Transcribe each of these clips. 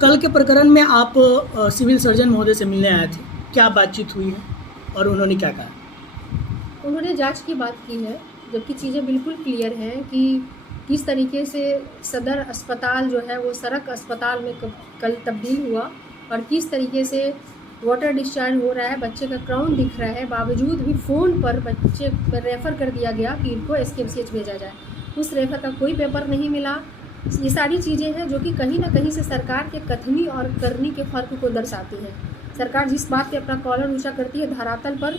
कल के प्रकरण में आप सिविल सर्जन महोदय से मिलने आए थे, क्या बातचीत हुई है और उन्होंने क्या कहा? उन्होंने जांच की बात की है, जबकि चीज़ें बिल्कुल क्लियर हैं कि किस तरीके से सदर अस्पताल जो है वो सड़क अस्पताल में कल तब्दील हुआ और किस तरीके से वाटर डिस्चार्ज हो रहा है, बच्चे का क्राउन दिख रहा है, बावजूद भी फ़ोन पर बच्चे पर रेफ़र कर दिया गया कि इनको SKMCH भेजा जाए। उस रेफ़र का कोई पेपर नहीं मिला। ये सारी चीज़ें हैं जो कि कहीं ना कहीं से सरकार के कथनी और करनी के फ़र्क को दर्शाती हैं। सरकार जिस बात पे अपना कॉलर ऊँचा करती है, धरातल पर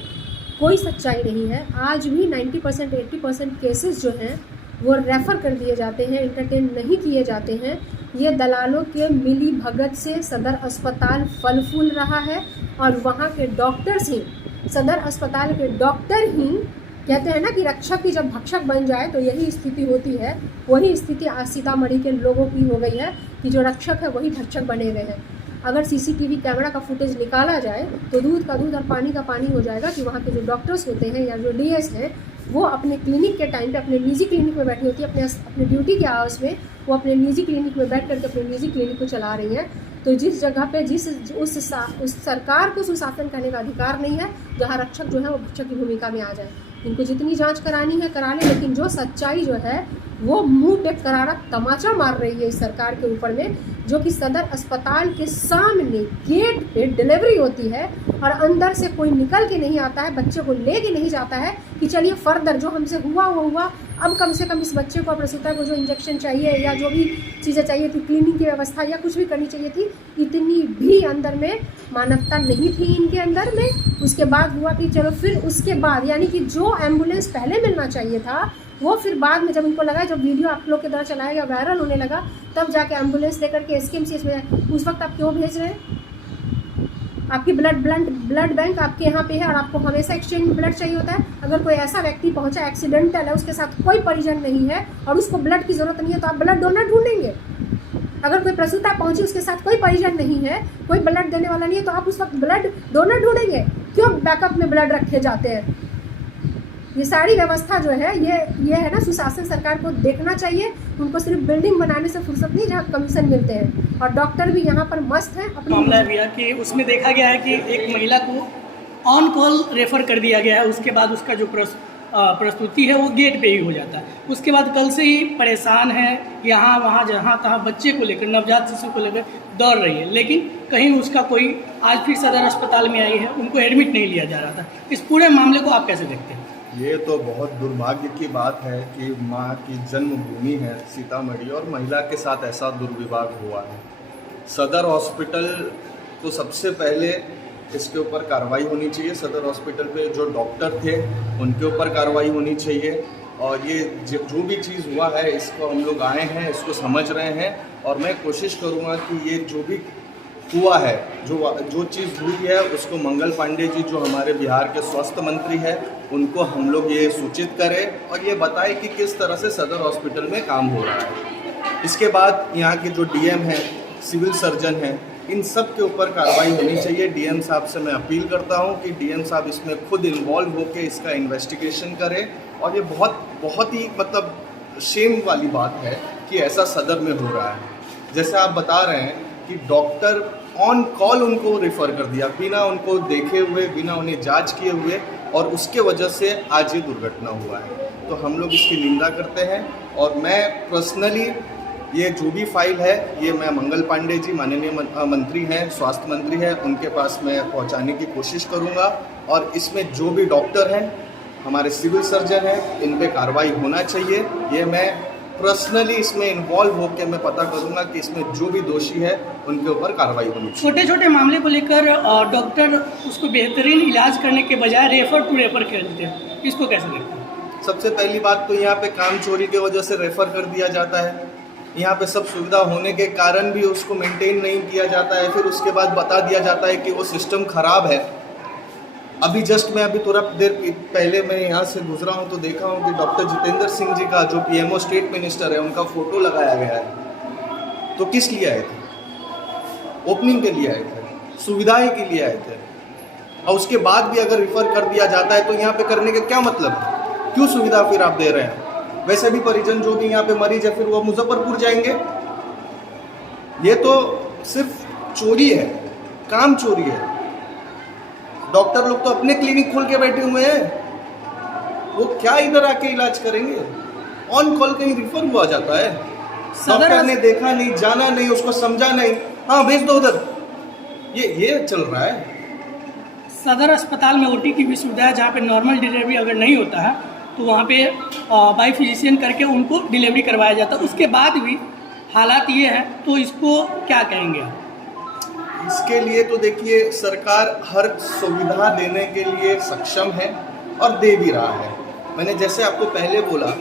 कोई सच्चाई नहीं है। आज भी 90% 80% केसेस जो हैं वो रेफ़र कर दिए जाते हैं, इंटरटेन नहीं किए जाते हैं। ये दलालों के मिली भगत से सदर अस्पताल फल फूल रहा है और वहाँ के डॉक्टर्स ही, सदर अस्पताल के डॉक्टर ही कहते हैं ना कि रक्षक ही जब भक्षक बन जाए तो यही स्थिति होती है। वही स्थिति आज सीतामढ़ी के लोगों की हो गई है कि जो रक्षक है वही भक्षक बने हुए हैं। अगर CCTV कैमरा का फुटेज निकाला जाए तो दूध का दूध और पानी का पानी हो जाएगा कि वहाँ के जो डॉक्टर्स होते हैं या जो DS हैं वो अपने क्लिनिक के टाइम पे अपने निजी क्लिनिक में बैठी होती है, अपने ड्यूटी के आवर्स में वो अपने निजी क्लिनिक में बैठ करके अपने निजी क्लिनिक को चला रही हैं। तो जिस जगह पे उस सरकार को सुशासन करने का अधिकार नहीं है जहाँ रक्षक जो है वो भक्षक की भूमिका में आ जाए। इनको जितनी जांच करानी है करा लें, लेकिन जो सच्चाई जो है वो मुंह पे करारा तमाचा मार रही है इस सरकार के ऊपर में, जो कि सदर अस्पताल के सामने गेट पे डिलीवरी होती है और अंदर से कोई निकल के नहीं आता है, बच्चे को ले के नहीं जाता है कि चलिए फर्दर जो हमसे हुआ वो हुआ, अब कम से कम इस बच्चे को प्रसूता को जो इंजेक्शन चाहिए या जो भी चीज़ें चाहिए थी, क्लीनिंग की व्यवस्था या कुछ भी करनी चाहिए थी, इतनी भी अंदर में मानवता नहीं थी इनके अंदर में। उसके बाद हुआ कि चलो फिर उसके बाद यानी कि जो एम्बुलेंस पहले मिलना चाहिए था वो फिर बाद में जब इनको लगा, जब वीडियो आप लोग के द्वारा चलाया गया वायरल होने लगा, तब जाके एम्बुलेंस लेकर के SKMCH में। उस वक्त आप क्यों भेज रहे हैं? आपकी ब्लड बैंक आपके यहाँ पे है और आपको हमेशा एक्सचेंज में ब्लड चाहिए होता है। अगर कोई ऐसा व्यक्ति पहुँचा एक्सीडेंटल है, उसके साथ कोई परिजन नहीं है और उसको ब्लड की ज़रूरत नहीं है, तो आप ब्लड डोनर ढूंढेंगे। अगर कोई प्रसूता पहुँची, उसके साथ कोई परिजन नहीं है, कोई ब्लड देने वाला नहीं है, तो आप उस वक्त ब्लड डोनर ढूंढेंगे। क्यों बैकअप में ब्लड रखे जाते हैं? ये सारी व्यवस्था जो है ये है ना, सुशासन सरकार को देखना चाहिए। उनको सिर्फ बिल्डिंग बनाने से फुर्सत नहीं जहाँ कमीशन मिलते हैं, और डॉक्टर भी यहाँ पर मस्त हैं। मामला भी है कि उसमें देखा गया है कि एक महिला को ऑन कॉल रेफ़र कर दिया गया है, उसके बाद उसका जो प्रस्तुति है वो गेट पे ही हो जाता है। उसके बाद कल से ही परेशान है, यहाँ वहाँ जहाँ तहाँ बच्चे को लेकर, नवजात शिशु को लेकर दौड़ रही है, लेकिन कहीं उसका कोई, आज फिर सदर अस्पताल में आई है, उनको एडमिट नहीं लिया जा रहा था। इस पूरे मामले को आप कैसे देखते हैं? ये तो बहुत दुर्भाग्य की बात है कि माँ की जन्मभूमि है सीतामढ़ी और महिला के साथ ऐसा दुर्विभाग हुआ है। सदर हॉस्पिटल को सबसे पहले इसके ऊपर कार्रवाई होनी चाहिए। सदर हॉस्पिटल पे जो डॉक्टर थे उनके ऊपर कार्रवाई होनी चाहिए। और ये जो भी चीज़ हुआ है इसको हम लोग आए हैं, इसको समझ रहे हैं, और मैं कोशिश करूँगा कि ये जो भी हुआ है, जो चीज़ हुई है, उसको मंगल पांडे जी जो हमारे बिहार के स्वास्थ्य मंत्री हैं उनको हम लोग ये सूचित करें और ये बताएं कि किस तरह से सदर हॉस्पिटल में काम हो रहा है। इसके बाद यहाँ के जो DM हैं, सिविल सर्जन हैं, इन सब के ऊपर कार्रवाई होनी चाहिए। DM साहब से मैं अपील करता हूँ कि DM साहब इसमें खुद इन्वॉल्व होकर इसका इन्वेस्टिगेशन करें। और ये बहुत ही मतलब शेम वाली बात है कि ऐसा सदर में हो रहा है। जैसे आप बता रहे हैं कि डॉक्टर ऑन कॉल उनको रेफ़र कर दिया बिना उनको देखे हुए, बिना उन्हें जांच किए हुए, और उसके वजह से आज ये दुर्घटना हुआ है। तो हम लोग इसकी निंदा करते हैं और मैं पर्सनली ये जो भी फाइल है ये मैं मंगल पांडे जी माननीय मंत्री हैं, स्वास्थ्य मंत्री हैं, उनके पास मैं पहुंचाने की कोशिश करूंगा। और इसमें जो भी डॉक्टर हैं, हमारे सिविल सर्जन हैं, इन पे कार्रवाई होना चाहिए। ये मैं पर्सनली इसमें इन्वॉल्व होकर मैं पता करूंगा कि इसमें जो भी दोषी है उनके ऊपर कार्रवाई होनी चाहिए। छोटे छोटे मामले को लेकर डॉक्टर उसको बेहतरीन इलाज करने के बजाय रेफ़र कर देते हैं, इसको कैसे देखते हैं? सबसे पहली बात तो यहाँ पे काम चोरी की वजह से रेफ़र कर दिया जाता है। यहाँ पे सब सुविधा होने के कारण भी उसको मेंटेन नहीं किया जाता है। फिर उसके बाद बता दिया जाता है कि वो सिस्टम ख़राब है। अभी थोड़ा देर पहले मैं यहाँ से गुजरा हूँ तो देखा हूँ कि डॉक्टर जितेंद्र सिंह जी का जो PMO स्टेट मिनिस्टर है उनका फ़ोटो लगाया गया है। तो किस लिए आए थे? ओपनिंग के लिए आए थे, सुविधाएं के लिए आए थे। और उसके बाद भी अगर रिफ़र कर दिया जाता है तो यहाँ पे करने का क्या मतलब है? क्यों सुविधा फिर आप दे रहे हैं? वैसे भी परिजन जो भी यहाँ पे मरीज है फिर वो मुजफ्फरपुर जाएंगे। ये तो सिर्फ चोरी है, काम चोरी है। डॉक्टर लोग तो अपने क्लिनिक खोल के बैठे हुए हैं, वो क्या इधर आके इलाज करेंगे? ऑन कॉल कहीं रिफर हुआ जाता है, डॉक्टर ने देखा नहीं, जाना नहीं, उसको समझा नहीं, हाँ भेज दो उधर, ये चल रहा है। सदर अस्पताल में ओटी की भी सुविधा है, जहाँ पे नॉर्मल डिलीवरी अगर नहीं होता है तो वहाँ पे बाई फिजिशियन करके उनको डिलीवरी करवाया जाता है। उसके बाद भी हालात ये हैं, तो इसको क्या कहेंगे आप? इसके लिए तो देखिए सरकार हर सुविधा देने के लिए सक्षम है और दे भी रहा है। मैंने जैसे आपको पहले बोला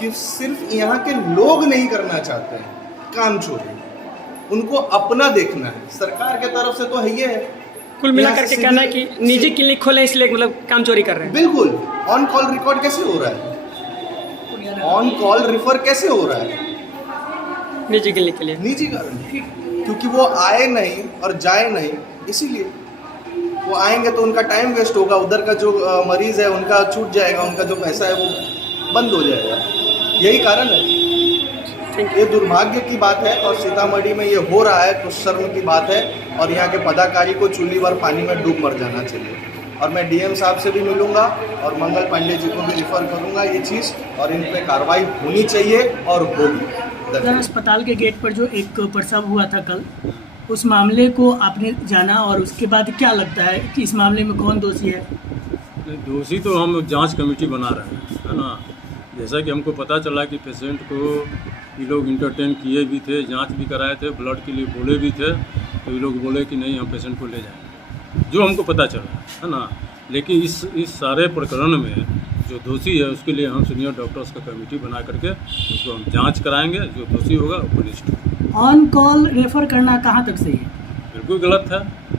कि सिर्फ यहाँ के लोग नहीं करना चाहते हैं काम चोरी, उनको अपना देखना है। सरकार के तरफ से तो है ये है, कुल मिलाकर के कहना है कि निजी क्लिनिक खोले इसलिए मतलब काम चोरी कर रहे हैं। बिल्कुल। ऑन कॉल रिकॉर्ड कैसे हो रहा है? ऑन कॉल रिफर कैसे हो रहा है? निजी क्लिनिक के लिए निजी कारण, क्योंकि वो आए नहीं और जाए नहीं, इसीलिए वो आएंगे तो उनका टाइम वेस्ट होगा, उधर का जो मरीज है उनका छूट जाएगा, उनका जो पैसा है वो बंद हो जाएगा। यही कारण है। ये दुर्भाग्य की बात है और सीतामढ़ी में ये हो रहा है तो शर्म की बात है, और यहाँ के पदाधिकारी को चुल्ली भर पानी में डूब मर जाना चाहिए। और मैं डीएम साहब से भी मिलूंगा और मंगल पांडे जी को भी रिफ़र करूंगा ये चीज़, और इन पे कार्रवाई होनी चाहिए और होगी। सदर अस्पताल के गेट पर जो एक प्रसव हुआ था कल, उस मामले को आपने जाना और उसके बाद क्या लगता है कि इस मामले में कौन दोषी है? दोषी तो हम जांच कमेटी बना रहे हैं, है ना। जैसा कि हमको पता चला कि पेशेंट को ये लोग इंटरटेन किए भी थे, जांच भी कराए थे, ब्लड के लिए बोले भी थे, तो ये लोग बोले कि नहीं हम पेशेंट को ले जाएंगे, जो हमको पता चला, है ना। लेकिन इस सारे प्रकरण में जो दोषी है उसके लिए हम सीनियर डॉक्टर्स का कमेटी बना करके उसको हम जांच कराएंगे, जो दोषी होगा वो पुलिस। ऑन कॉल रेफर करना कहाँ तक सही है? बिल्कुल गलत है।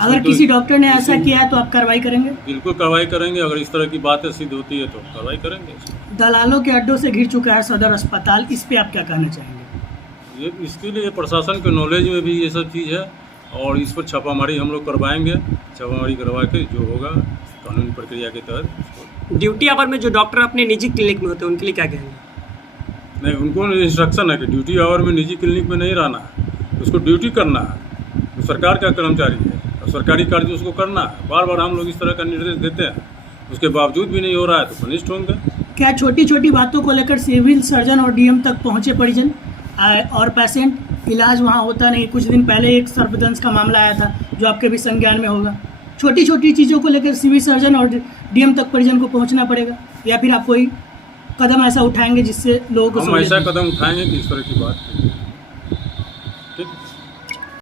अगर किसी डॉक्टर ने ऐसा किया है तो आप कार्रवाई करेंगे? बिल्कुल कार्रवाई करेंगे, अगर इस तरह की बातें सिद्ध होती है तो कार्रवाई करेंगे। दलालों के अड्डों से घिर चुका है सदर अस्पताल, इस पे आप क्या कहना चाहेंगे? ये इसके लिए प्रशासन के नॉलेज में भी ये सब चीज़ है, और इस पर छापामारी हम लोग करवाएंगे। छापामारी करवा के जो होगा कानूनी प्रक्रिया के तहत। ड्यूटी आवर में जो डॉक्टर अपने निजी क्लिनिक में होते हैं उनके लिए क्या कहेंगे? नहीं, उनको इंस्ट्रक्शन है कि ड्यूटी आवर में निजी क्लिनिक में नहीं रहना है, उसको ड्यूटी करना है। तो सरकार का कर्मचारी है और सरकारी कार्य उसको करना है। बार बार हम लोग इस तरह का निर्देश देते हैं, उसके बावजूद भी नहीं हो रहा है तो पनिष्ड होंगे। क्या छोटी छोटी बातों को लेकर सिविल सर्जन और डीएम तक पहुंचे परिजन और पेशेंट, इलाज वहां होता नहीं? कुछ दिन पहले एक सर्पदंश का मामला आया था जो आपके भी संज्ञान में होगा। छोटी छोटी चीज़ों को लेकर सिविल सर्जन और डीएम तक परिजन को पहुंचना पड़ेगा, या फिर आप कोई कदम ऐसा उठाएंगे जिससे लोगों को हम ऐसा कदम उठाएंगे कि इस तरह की बात ठीक।